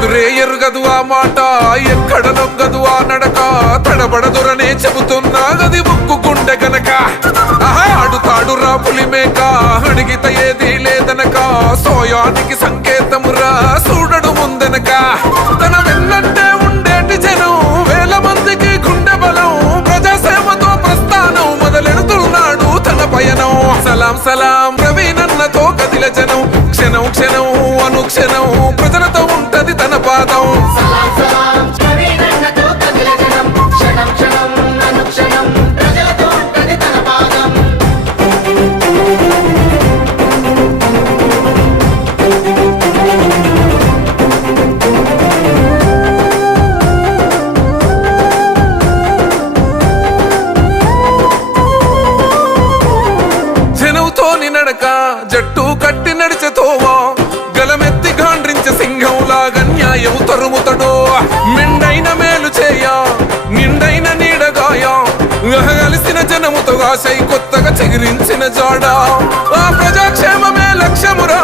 ఎదురే ఎరుగదు ఆ మాట, ఎక్కడ నొగ్గదు ఆ నడక, తడబడదురనే చెబుతున్నా గది ముక్కుకుంటే గనక. ఆడుతాడు రా పులిమేక, అడిగిత ఏది లేదనక, సోయానికి సంకేతమురా చూడడు ముందనక. తన వెన్నంటే ఉండేటి జనం, వేల మందికి గుండె బలం, ప్రజాసేవతో ప్రస్థానం మొదలెడుతున్నాడు తన పయనం. సలాం సలాం రవినన్నతో కదిల జనం, క్షణం క్షణం అనుక్షణం ప్రజలతో ఉంటది తన పాదం. నడక జట్టు కట్టి నడిచెతోవా, గలమెత్తి గాండ్రించే సింహంలాగా న్యాయం తరుముతడో. మెండైన మేలు చేయ నిండైన నీడగాయ, కలిసిన జనముతో ఆశై కొత్తగా చెగిరించిన జాడ. ఆ ప్రజాక్షేమమే లక్ష్యమురా,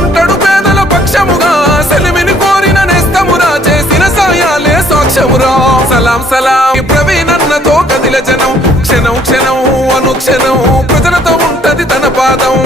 ఉంటాడు పేదల పక్షముగా, సెలిమిని కోరిన నేస్తమురా, చేసిన సాయాలే సాక్ష్యమురా. సలాం సలాం ప్రవీణన్నతో కదిల జనం, క్షణం క్షణం అనుక్షణం ప్రజలతో ఉంటది తన పాదం.